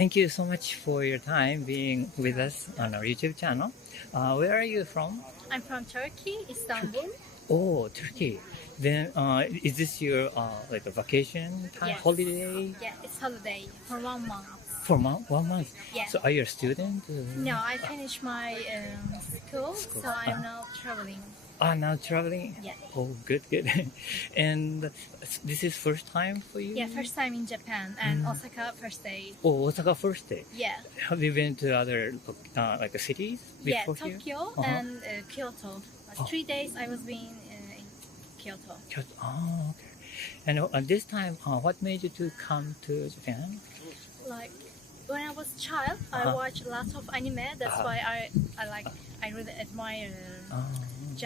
thank you so much for your time being with us on our YouTube channel. Where are you from? I'm from Turkey, Istanbul. Oh, Turkey. Then, is this your like a vacation time, Yes. holiday Yeah, it's holiday for 1 month. for 1 month? Yeah. So, are you a student? No, I finished my school, so I'm now traveling. Now traveling. Yeah. Oh, good, good. And this is first time for you? Yeah, first time in Japan and Osaka first day. Oh, Osaka first day. Yeah. Have you been to other like cities Yeah, before here? Tokyo and Kyoto. Like 3 days I was being in Kyoto. Kyoto. Oh, okay. And this time, what made you to come to Japan? Like when I was a child, I watched a lot of anime. That's why I really admire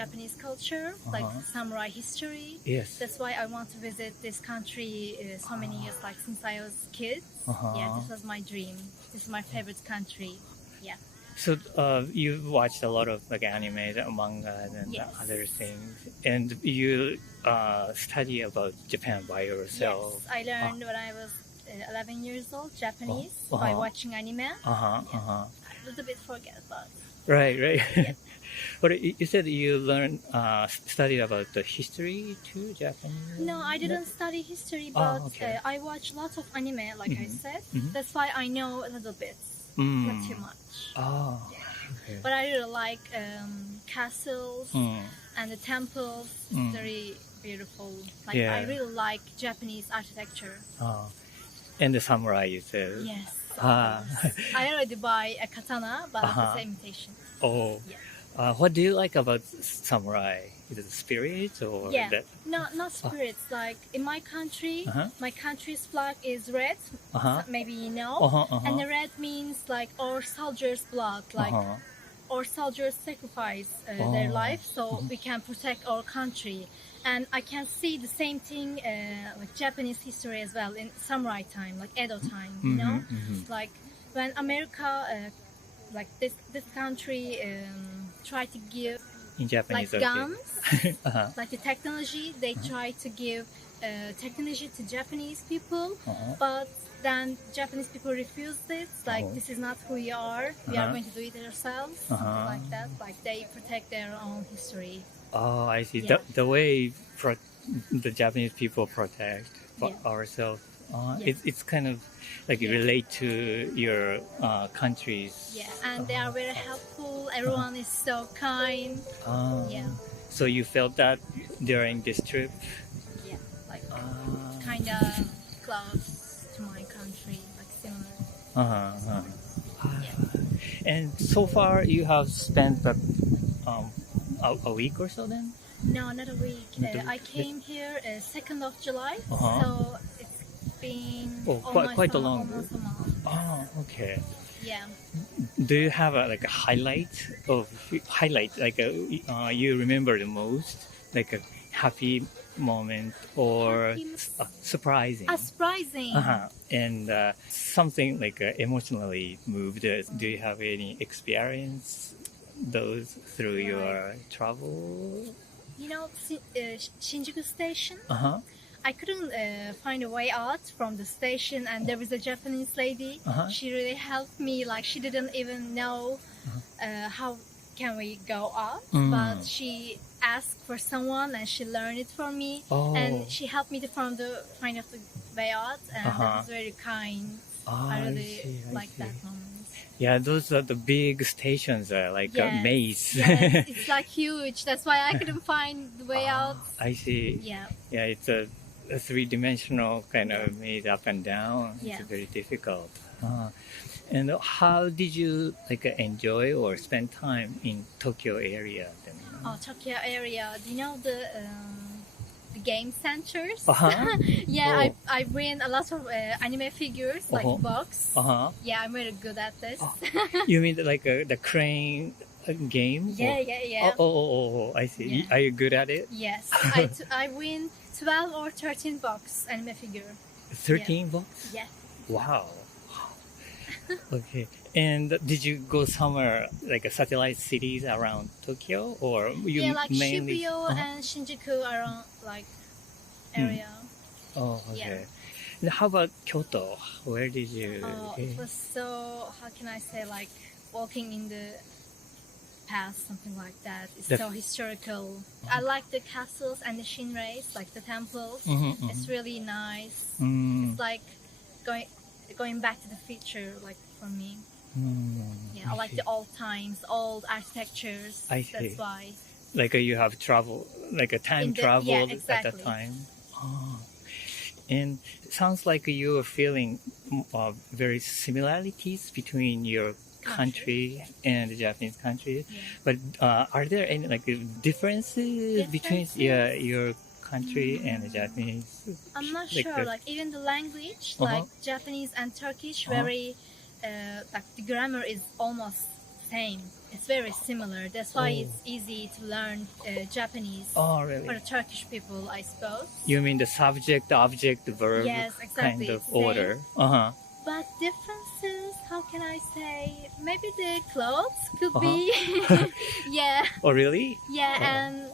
Japanese culture, like samurai history. Yes. That's why I want to visit this country so many years, like since I was a kid. Yeah, this was my dream. This is my favorite country. Yeah. So you watched a lot of like anime, manga, and Yes. other things, and you study about Japan by yourself. Yes, I learned when I was 11 years old Japanese by watching anime. A little bit forget, but Right, right. Yeah. But you said you learned, studied about the history too, Japanese? no, I didn't study history, but okay. I watch lots of anime, like I said. That's why I know a little bit, not too much. Oh, okay. But I really like castles and the temples. It's very beautiful. Like Yeah. I really like Japanese architecture. Oh. And the samurai, you said? Yes. Ah. I already buy a katana, but it's an imitation. Oh. Yeah. What do you like about samurai? Is it the spirit or Yeah. that? No, not spirits. Like in my country, my country's flag is red. Maybe you know. And the red means like our soldiers' blood, like our soldiers sacrifice their life so we can protect our country. And I can see the same thing like Japanese history as well in samurai time, like Edo time. You know, like when America, like this country, tried to give In Japanese, like guns, Uh-huh. like the technology. They try to give technology to Japanese people, but then Japanese people refuse this. Like this is not who we are. We are going to do it ourselves, something like that. Like they protect their own history. Oh, I see. Yeah. The way the Japanese people protect Yeah. ourselves, Yeah. it's kind of like relate to your country's. Yeah, and they are very helpful. Everyone is so kind. Yeah, So you felt that during this trip? yeah, like kind of close to my country, like similar. And so far, you have spent a week or so then? No, not a week. I came here 2nd of July, so it's been quite a long. almost a month. Oh, okay. Yeah. Do you have like a highlight like you remember the most, like a happy moment or surprising? Surprising. And something like emotionally moved. Do you have any experience those through your travel? You know, Shinjuku Station. Uh-huh. I couldn't find a way out from the station, and there was a Japanese lady. She really helped me. Like she didn't even know how can we go out, but she asked for someone, and she learned it for me, and she helped me to find the way out, and that was very kind. I really like that moment. Yeah, those are the big stations, like a maze. Yes, it's like huge. That's why I couldn't find the way out. I see. Yeah. Yeah, it's a three-dimensional kind of maze up and down. Yeah. It's very difficult. And how did you like enjoy or spend time in Tokyo area? Then? Oh, Tokyo area. Do you know the game centers? Yeah, I win a lot of anime figures, like box. Yeah, I'm very good at this. You mean like the crane game? Yeah. I see. Yeah. Are you good at it? Yes, I win 12 or 13 box anime figure. 13 bucks? Yeah. Wow. Okay. And did you go somewhere like a satellite cities around Tokyo, or you like mainly? Shibuya and Shinjuku around like area. Oh, okay. Yeah. How about Kyoto? Where did you? Oh, it was so, how can I say, like walking in the past, something like that. It's so historical. I like the castles and the shinreis, like the temples. It's really nice. It's like going back to the future, like for me. Yeah, I like the old times, old architectures. I see. That's why. Like you have travel, like a time travel yeah, exactly. at that time. Oh. And it sounds like you are feeling very similarities between your country and the Japanese country. Yeah. But are there any like differences between your country and the Japanese? I'm not sure. Like even the language, like Japanese and Turkish, very like the grammar is almost same. It's very similar. That's why it's easy to learn Japanese for the Turkish people, I suppose. You mean the subject, object, verb kind of order? But differences, how can I say? Maybe the clothes could be. Yeah. Oh, really? Yeah, and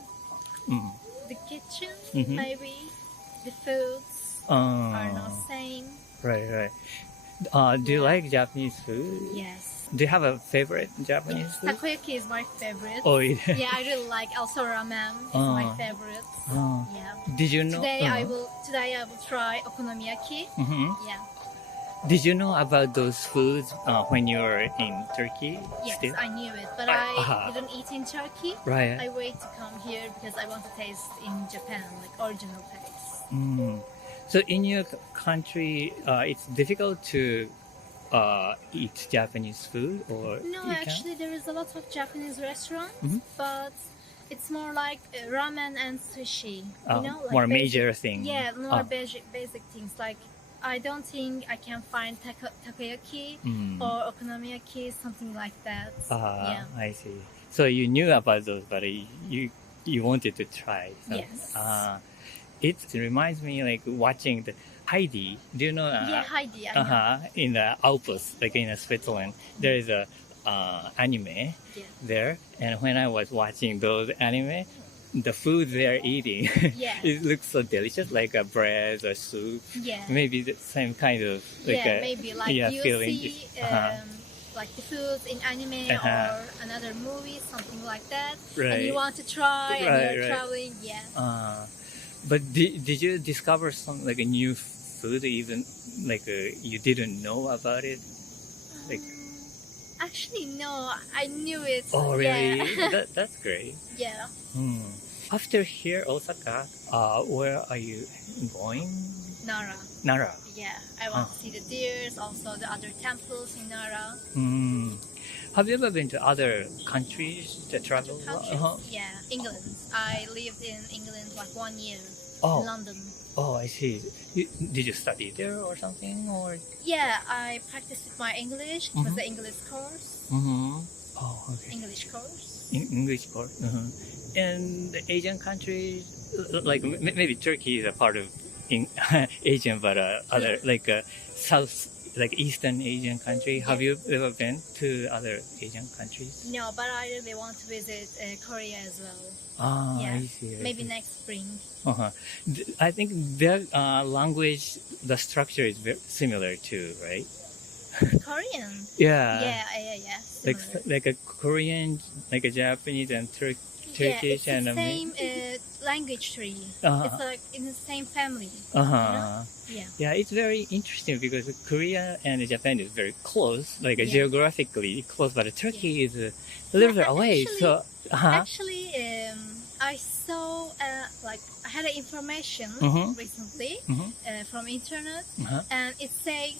the kitchen, maybe. The foods are not same. Right. Do you like Japanese food? Yes. Do you have a favorite Japanese food? Takoyaki is my favorite. Oh, yeah. Yeah, I really like also ramen. It's my favorite. Yeah. Did you know? Today I will try okonomiyaki. Yeah. Did you know about those foods when you were in Turkey? Yes, still? I knew it, but I didn't eat in Turkey. Right. I wait to come here because I want to taste in Japan, like original taste. So in your country, it's difficult to eat Japanese food, or no? Actually, there is a lot of Japanese restaurants, but it's more like ramen and sushi. You know, like more major things. Yeah, more basic things. Like I don't think I can find takoyaki or okonomiyaki, something like that. Yeah. I see. So you knew about those, but you wanted to try. So, yes. It reminds me like watching the Heidi. Do you know? Yeah, Heidi. I know. In the Alps, like in Switzerland, there is a anime there, and when I was watching those anime, the food they're eating, it looks so delicious, like a bread or soup. Yeah. Maybe the same kind of like maybe like you feeling. See like the foods in anime or another movie, something like that, and you want to try, and you're traveling. Yeah. But did you discover some like a new food, even like you didn't know about it? Like actually, no, I knew it. Oh, really? Yeah. That's great. Yeah. After here, Osaka, where are you going? Nara. Yeah, I want to see the deers, also the other temples in Nara. Have you ever been to other countries to travel? Yeah, England. I lived in England like 1 year in London. Oh, I see. Did you study there or something? Or yeah, I practiced my English. It was the English course. Oh, okay. English course. English course. And the Asian countries, like maybe Turkey is a part of Asian, but other like South. Like Eastern Asian country. Have you ever been to other Asian countries? No, but I really want to visit Korea as well. Yeah. I see. Maybe next spring. I think their language, the structure is very similar too, right? Korean. Yeah. Similar. Like a Korean, like a Japanese and Turkish, it's and the same language tree. It's like in the same family. You know? Yeah, it's very interesting because Korea and Japan is very close, like geographically close, but Turkey is a little bit away. Actually, I saw like I had an information recently from internet, and it says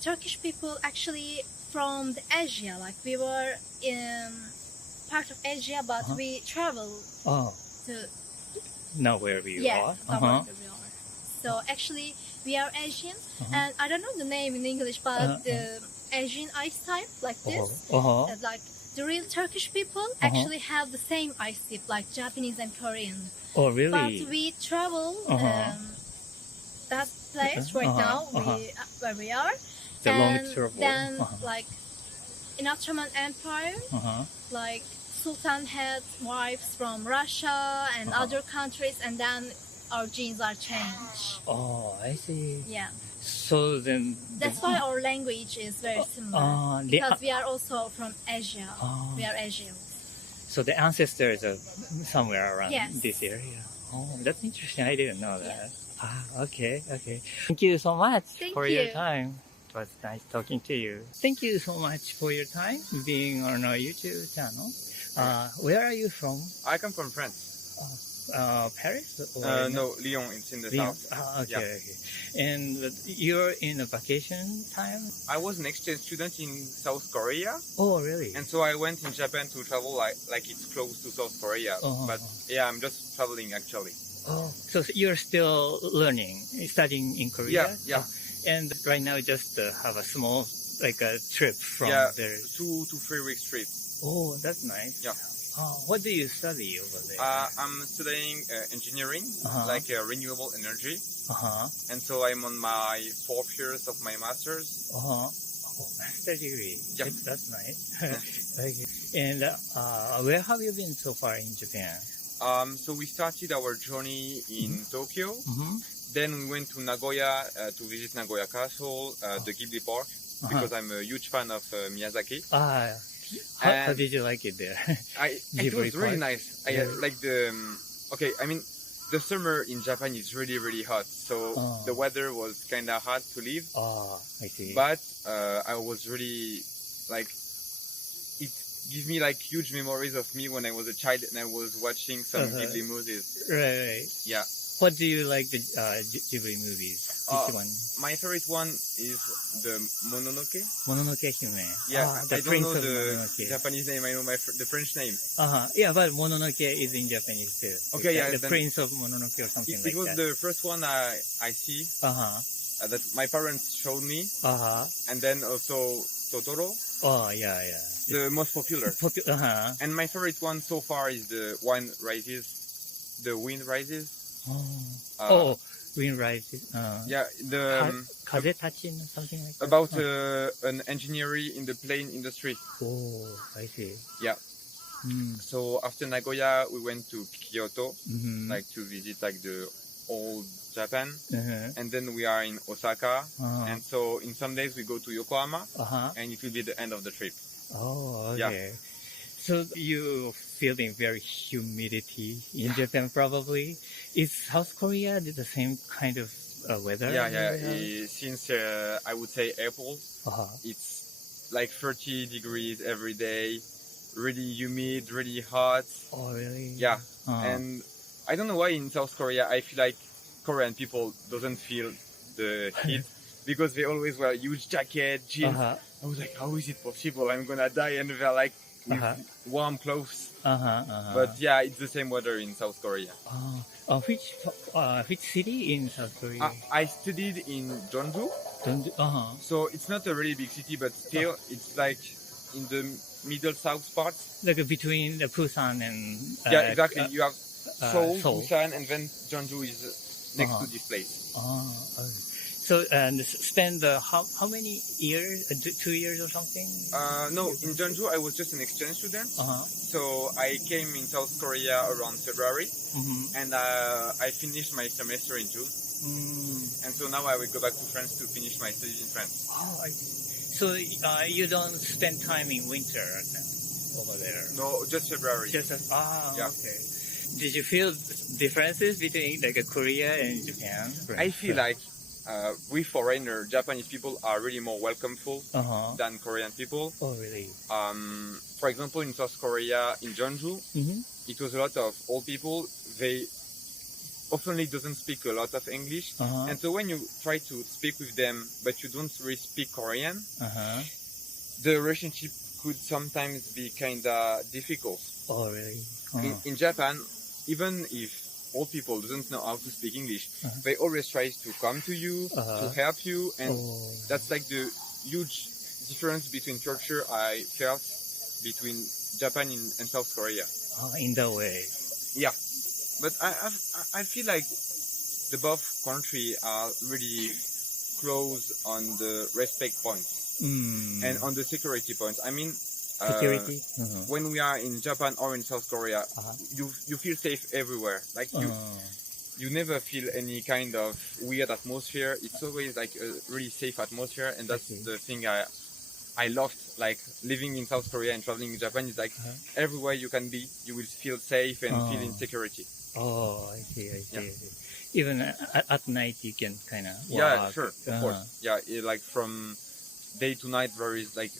Turkish people actually from the Asia, like we were in part of Asia, but we travel to not where we are. Where we are. So actually, we are Asian, and I don't know the name in English, but the Asian ice type like this, like the real Turkish people actually have the same ice type like Japanese and Korean. Oh, really? But we travel that place right now, where we are, and then like in Ottoman Empire, like Sultan had wives from Russia and other countries, and then our genes are changed. Oh, I see. Yeah. So then. That's why our language is very similar. Because we are also from Asia. We are Asians. So the ancestors are somewhere around Yes. this area. Oh, that's interesting. I didn't know that. Yes. Okay. Thank you so much Thank for your you. time. It was nice talking to you. Thank you so much for your time being on our YouTube channel. Where are you from? I come from France. Paris? Or No, Lyon. It's in the Lyon? south. Okay. And you're in a vacation time? I was an exchange student in South Korea, Oh, really? and so I went in Japan to travel like it's close to South Korea. But yeah, I'm just traveling actually. Oh, so you're still learning, studying in Korea? Yeah. And right now, just have a small, like a trip from there. 2 to 3 weeks trip. Oh, that's nice. Yeah. What do you study over there? I'm studying engineering, like renewable energy, and so I'm on my 4th years of my master's. Oh, master degree. Yeah. That's nice. Okay. And where have you been so far in Japan? So we started our journey in Tokyo. Then we went to Nagoya to visit Nagoya Castle, the Ghibli Park, because I'm a huge fan of Miyazaki. How did you like it there? It was Ghibli really Park? nice. I like the. I mean, the summer in Japan is really, really hot. So the weather was kind of hard to live. Oh, I see. But I was really like. It gives me like huge memories of me when I was a child and I was watching some Ghibli movies. Right. Yeah. What do you like the Ghibli movies? Which one? My favorite one is the Mononoke. Mononoke Hime. Yeah, The I don't Prince know of the Mononoke. Japanese name. I know the French name. Yeah, but Mononoke is in Japanese too. Okay, It's yeah, the then Prince of Mononoke or something It like was that. the first one I see that my parents showed me, and then also Totoro, Oh, yeah. the most popular. And my favorite one so far is the Wind Rises. The Wind Rises. Wind Rises. Yeah, the Kaze Tachin or something like that. about an engineer in the plane industry. Oh, I see. Yeah. So after Nagoya, we went to Kyoto, Mm-hmm. like to visit like the old Japan, Uh-huh. and then we are in Osaka, Uh-huh. and so in some days we go to Yokohama, Uh-huh. and it will be the end of the trip. Oh, Yeah. okay. So you feeling very humidity in Japan probably. Is South Korea the same kind of weather? Yeah. you have? Since I would say April, it's like 30 degrees every day, really humid, really hot. Oh, really? Yeah, Uh-huh. and I don't know why in South Korea I feel like Korean people doesn't feel the heat because they always wear huge jacket, jeans. Uh-huh. I was like, how is it possible? I'm gonna die, and they're like with warm clothes. But yeah, it's the same weather in South Korea. Which city in South Korea? I studied in Jeonju, so it's not a really big city, but still it's like in the middle south part. Like between the Busan and Yeah, exactly. You have Seoul, Seoul. Busan, and then Jeonju is next to this place. So spend how many years? 2 years or something? No, in Jeonju I was just an exchange student. Uh-huh. So I came in South Korea around February, Mm-hmm. and I finished my semester in June. And so now I will go back to France to finish my studies in France. Oh, I see. So you don't spend time in winter now over there? No, just February. Yeah. Okay. Did you feel differences between like Korea and Japan? I feel like we foreigner Japanese people are really more welcomeful than Korean people. Oh, really? For example, in South Korea, in Jeonju, Mm-hmm. it was a lot of old people. They oftenly doesn't speak a lot of English, and so when you try to speak with them, but you don't really speak Korean, the relationship could sometimes be kind of difficult. Oh, really? In Japan, even if old people doesn't know how to speak English, they always try to come to you to help you, and that's like the huge difference between culture I felt between Japan and South Korea. In that way. Yeah, but I feel like the both countries are really close on the respect points and on the security points. I mean, Security? when we are in Japan or in South Korea, you feel safe everywhere. Like you never feel any kind of weird atmosphere. It's always like a really safe atmosphere, and that's the thing I loved. Like living in South Korea and traveling in Japan is like everywhere you can be, you will feel safe and feel in security. Oh, I see. Even at night you can kind of walk. Yeah, sure, of course. Yeah, like from day to night there is like,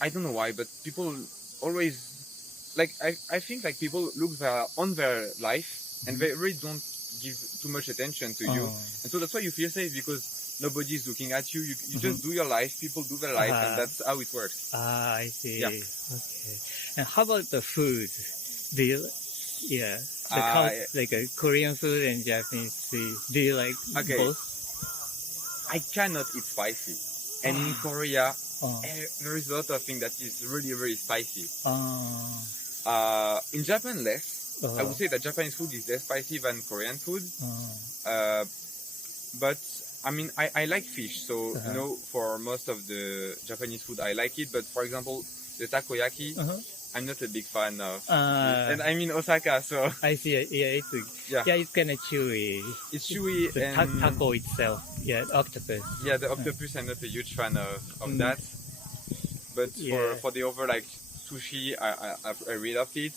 I don't know why, but people always like, I think like people look on their life and they really don't give too much attention to you, and so that's why you feel safe, because nobody is looking at you. You just do your life, people do their life, and that's how it works. I see. Yeah. Okay. And how about the food? Do you, like a Korean food and Japanese food. Do you like both? I cannot eat spicy, and in Korea, there is a lot of things that is really, really spicy. In Japan, less. I would say that Japanese food is less spicy than Korean food. But I mean, I like fish, so you know, for most of the Japanese food, I like it. But for example, the takoyaki, I'm not a big fan of. And I'm in Osaka, so I see. Yeah, it's kind of chewy. It's chewy, the and taco itself. Yeah, octopus. Yeah, the octopus. I'm not a huge fan of that. But for the other, like sushi, I really love it.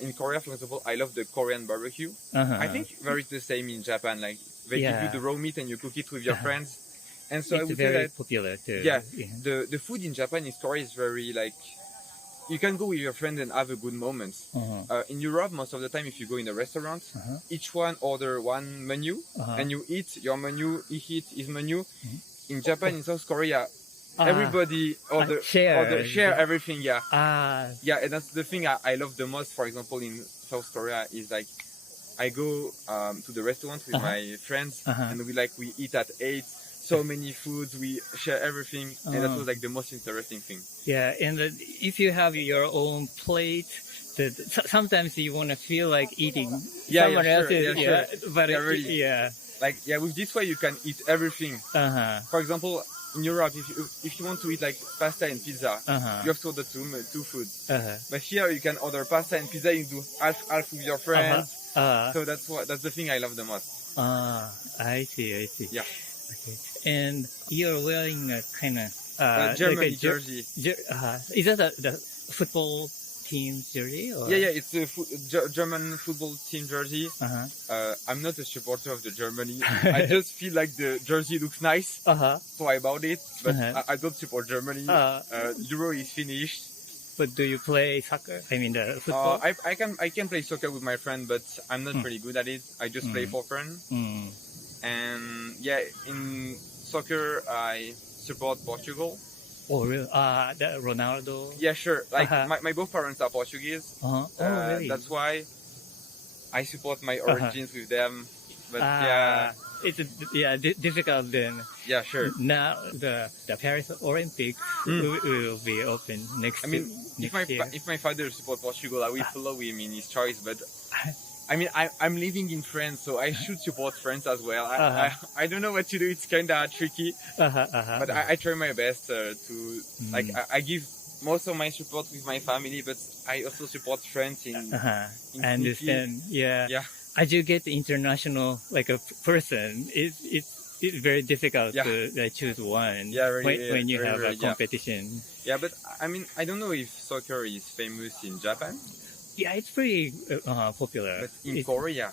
In Korea, for example, I love the Korean barbecue. I think there is the same in Japan. Like they give you the raw meat and you cook it with your friends. And so it's I would very say that popular too. Yeah, the food in Japan, in Korea, is very like, you can go with your friends and have a good moment. In Europe, most of the time, if you go in a restaurant, each one order one menu, and you eat your menu, he eats his menu. In Japan, in South Korea, everybody share everything. Yeah, and that's the thing I love the most. For example, in South Korea, is like I go to the restaurant with my friends, and we eat at 8. So many foods, we share everything, and that was like the most interesting thing. Yeah, and if you have your own plate, sometimes you want to feel like eating someone else's. But with this way you can eat everything. For example, in Europe, if you want to eat like pasta and pizza, you have to order two foods. But here you can order pasta and pizza, you do half with your friends. So that's the thing I love the most. I see. Yeah. Okay. And you're wearing a kind of Germany jersey. Is that the football team jersey? Or? Yeah, it's a German football team jersey. I'm not a supporter of the Germany. I just feel like the jersey looks nice, so I bought it. But I don't support Germany. Euro is finished. But do you play soccer? I mean, the football. I can play soccer with my friend, but I'm not really good at it. I just play for fun. And yeah, in soccer, I support Portugal. Oh, really? The Ronaldo? Yeah, sure. Like, my both parents are Portuguese. Really? That's why I support my origins with them. But it's difficult then. Yeah, sure. Now the Paris Olympics will be open next year. If my father supports Portugal, I will follow him in his choice. But I mean, I'm living in France, so I should support France as well. I don't know what to do. It's kind of tricky, but I try my best to I give most of my support with my family, but I also support France in I understand. Yeah. As you get international like a person, it's very difficult to choose one. Yeah, really, when you have a competition. Yeah, but I mean, I don't know if soccer is famous in Japan. Yeah, it's pretty popular. But in Korea,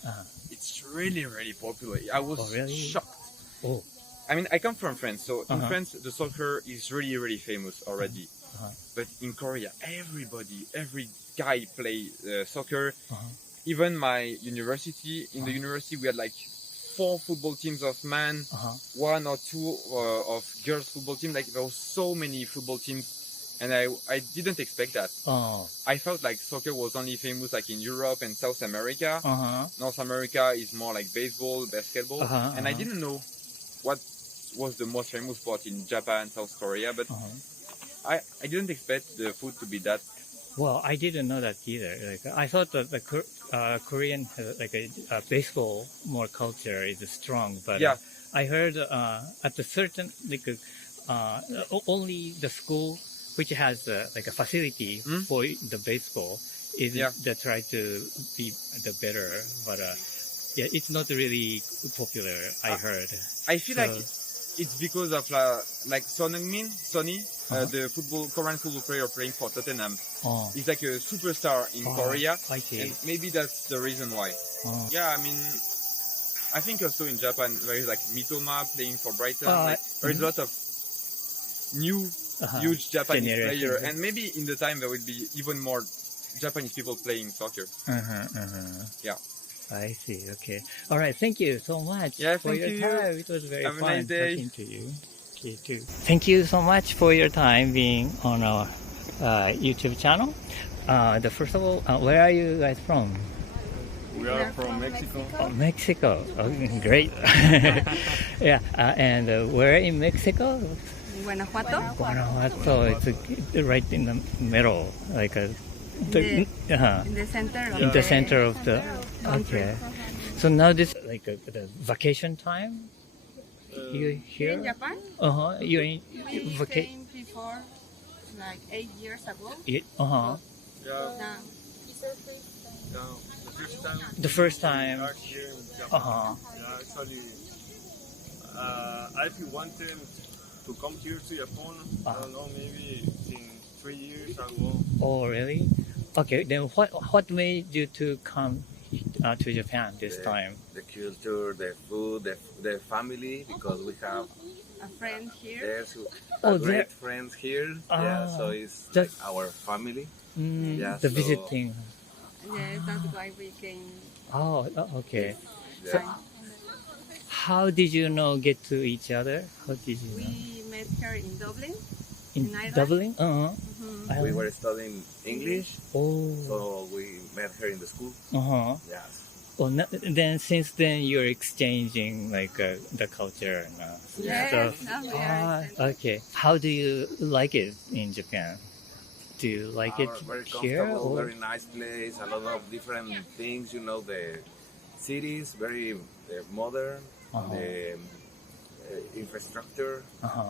it's really, really popular. I was shocked. Oh. I mean, I come from France, so in France, the soccer is really, really famous already. But in Korea, every guy play soccer. Even my university, in the university, we had like 4 football teams of men, 1 or 2 of girls football team. Like there were so many football teams. And I didn't expect that. I felt like soccer was only famous like in Europe and South America. North America is more like baseball, basketball. And I didn't know what was the most famous sport in Japan, South Korea. But I didn't expect the food to be that. Well, I didn't know that either. Like I thought that the Korean like a baseball more culture is strong, but I heard at a certain only the school which has like a facility for the baseball is that try to be the better, but yeah, it's not really popular. I heard. I feel like it's because of like Son Heung-min, Sonny, the Korean football player playing for Tottenham. He's like a superstar in Korea, I see. and maybe that's the reason why. Yeah, I mean, I think also in Japan there is like Mitoma playing for Brighton. There is a lot of new huge Japanese player, and maybe in the time there will be even more Japanese people playing soccer. Yeah. I see. Okay. All right. Thank you so much for your time. It was very Have a fun nice day. talking to you. Okay, too. Thank you so much for your time being on our YouTube channel. First of all, where are you guys from? We are from Mexico. Oh, Mexico. Oh, great. Yeah. And where in Mexico? Guanajuato. Guanajuato. It's right in the middle, like a. In the center of the okay. So now this like the vacation time. You here? in Japan. You're in We vacation. came before, like 8 years ago. Yeah. Now, The first time. We are here in Japan. Uh-huh. Actually, I've been wanting to come here to Japan. I don't know, maybe in 3 years ago. Oh, really? Okay. Then what made you to come to Japan this time? The culture, the food, the family, because we have a friend here. there's Oh, great friends here. Yeah, so it's like Just- our family. Yeah, The so- visiting. Yes, that's why we came. Oh, okay. Yeah. How did you get to each other? How did you know? We met her in Dublin. In in Ireland? Dublin? We were studying English, Oh. so we met her in the school. Yeah. Well, then since then you're exchanging like the culture and Yes, stuff. now we are exchanging. Okay. How do you like it in Japan? Do you like it Very here? comfortable, Or? very nice place, a lot of different things. You know, the city is very modern. The infrastructure,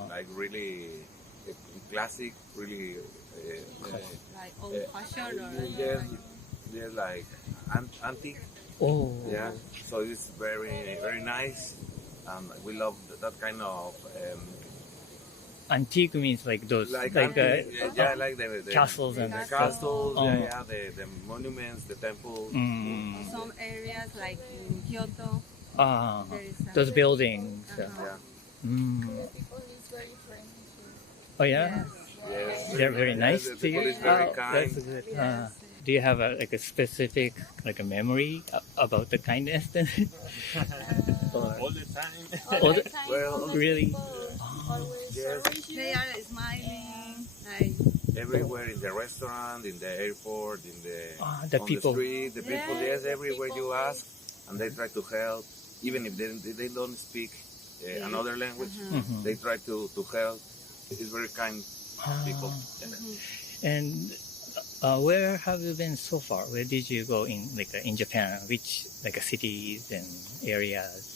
like really classic, really Like old fashioned or they're like antique. Oh. Yeah, so it's very very nice, and we love that kind of Antique means like those antique, yeah, like the castles and the stuff. castles, Oh. yeah, the monuments, the temples. some areas like in Kyoto. Ah, There is those buildings. Yeah, Oh yeah, yes, they're very nice the to you. people is very Oh, kind. that's good. Do you have a specific a memory about the kindness? Or- All the time. Oh, the- Well, really? yes, They are smiling. Like everywhere in the restaurant, in the airport, in the the on people. the street, the people, yes, everywhere you ask, and they try to help, even if they don't speak another language, they try to help. It's very kind people. And where have you been so far? Where did you go in in Japan? Which cities and areas?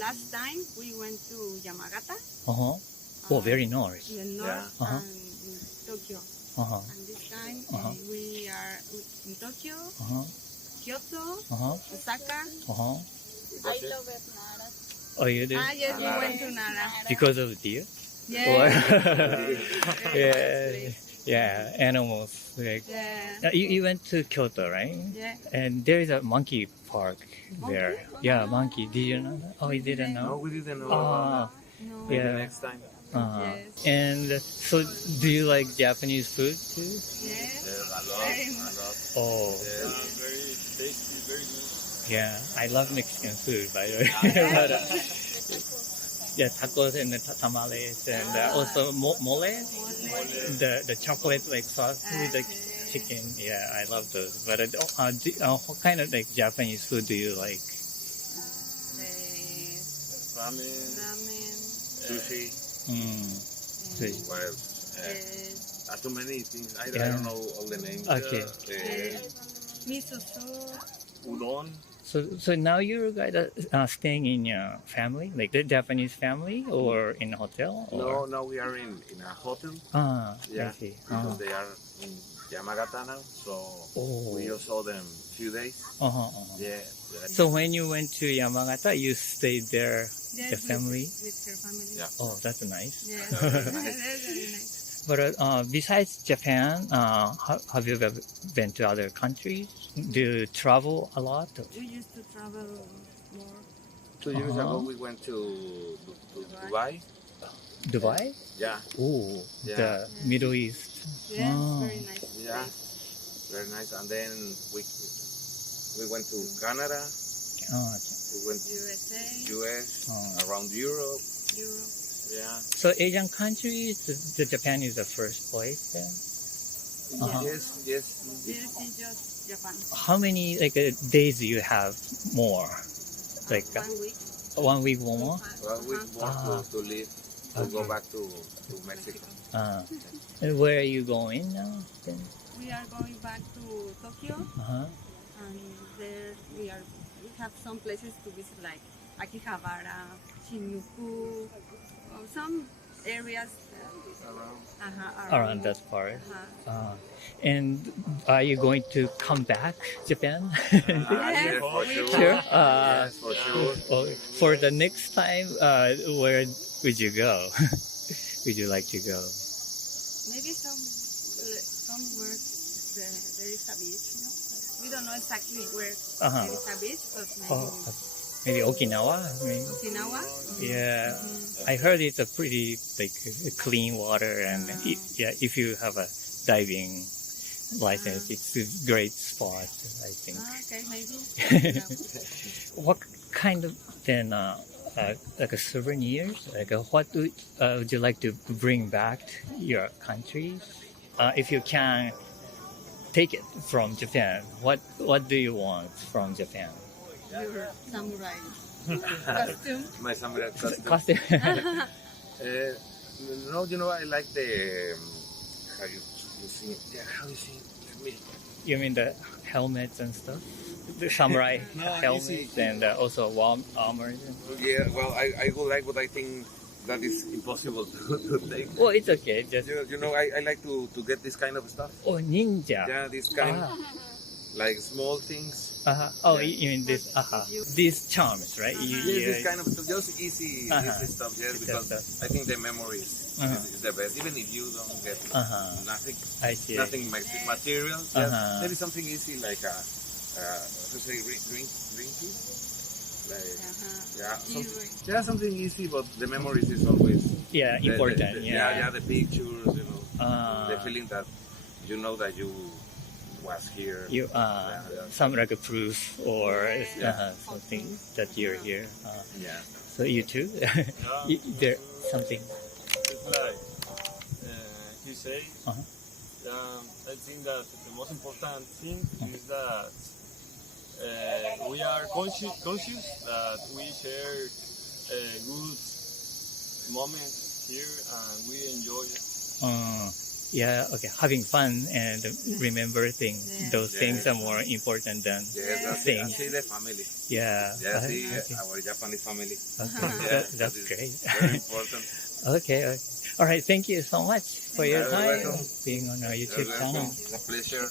last time we went to Yamagata. Oh, very north. In the north Yeah. and in Tokyo. And this time we are in Tokyo, Kyoto, Osaka. I love it, Nara. Oh, you did? Yes, we went to Nara. Because of deer? Or- Yes. yeah, animals. Like, Yeah. you went to Kyoto, right? Yeah. And there is a monkey park there. Yeah, monkey. Did you know that? Oh, you didn't No, know? we didn't know Ah, about that. No. Maybe yeah. next time. Yes. And so, do you like Japanese food too? Yes. Yeah, a lot, Very a much. lot. Oh, Very tasty, very good. yeah. I love Mexican food, by the way. But, yeah, tacos and the tamales and also mole, the chocolate sauce with the chicken. Yeah, I love those. But what kind of Japanese food do you like? Ramen. Ramen. Sushi. Sushi. What else? Too many things. I Yeah. don't know all the names. Okay. Miso soup. Udon. So now you guys are staying in your family, like the Japanese family, or in a hotel? No, Or? now we are in a hotel. I Yeah, see. because they are in Yamagata now, so Oh. we just saw them few days. Yeah. So when you went to Yamagata, you stayed there, Yes, the family? with her family. Yeah. Oh, that's nice. Yeah, that's very nice. But besides Japan, have you ever been to other countries? Do you travel a lot? We used to travel more. 2 years Uh-huh. ago, we went to Dubai. Dubai? Yeah, Oh, Yeah. the Middle East. Yes, Oh. very nice. yeah, place. very nice. And then we went to Canada. Oh, We went to USA, US, Oh. around Europe. Europe. Yeah. so Asian countries, the Japan is the first place then? Uh-huh. Yes, yes. This is just Japan. How many days do you have more? Like 1 week. 1 week more? Well, we want Ah. to leave to go back to Mexico. And where are you going now? Then? We are going back to Tokyo, Uh-huh. and there we have some places to visit like Akihabara, Shinjuku, some areas Around that part. Uh-huh. And are you going to come back, Japan? Yeah, for we sure. will. Sure. Yes, for sure. For the next time, where would you go? Would you like to go? Maybe somewhere there is a beach, you know. We don't know exactly where Uh-huh. there is a beach, but maybe Oh, maybe Okinawa. I mean, Okinawa. yeah, Mhm. I heard it's a pretty clean water, and yeah, if you have a diving license, it's a great spot. I think. Okay, maybe. What kind of then like a souvenirs? Like what would you like to bring back to your country? If you can take it from Japan, what do you want from Japan? Your samurai costume. My samurai costume. Costume. No, you know, I like the how you sing. Yeah, how you sing? Me. You mean the helmets and stuff? The samurai helmets and also warm armor. Yeah, well, I would like, but I think that is impossible to take. Well, it's okay. Just You know, I like to get this kind of stuff. oh, ninja. Yeah, this kind, Ah. like small things. Oh, you mean this? These charms, right? Yeah, this kind of stuff, just easy stuff. Yes, Easy because stuff. I think the memory is the best. Even if you don't get nothing, I see. nothing material, just maybe something easy like a, to say drinky. Like, yeah, something easy, but the memories is always Yeah, important. yeah, the pictures, you know, the Uh, feeling that you know that you was here. you some like a proof or something that you're here. Yeah. So you too? There something. It's like he said. I think that the most important thing is that we are conscious that we share good moments here and we enjoy it. Yeah, okay. Having fun and remember things. Those things are more important than things. See the family. Yeah. Yeah, see Okay. our Japanese family. Okay. That's is great. Very important. Okay. All right. Thank you so much for your You're time welcome. being on our YouTube You're channel. welcome. It's a pleasure.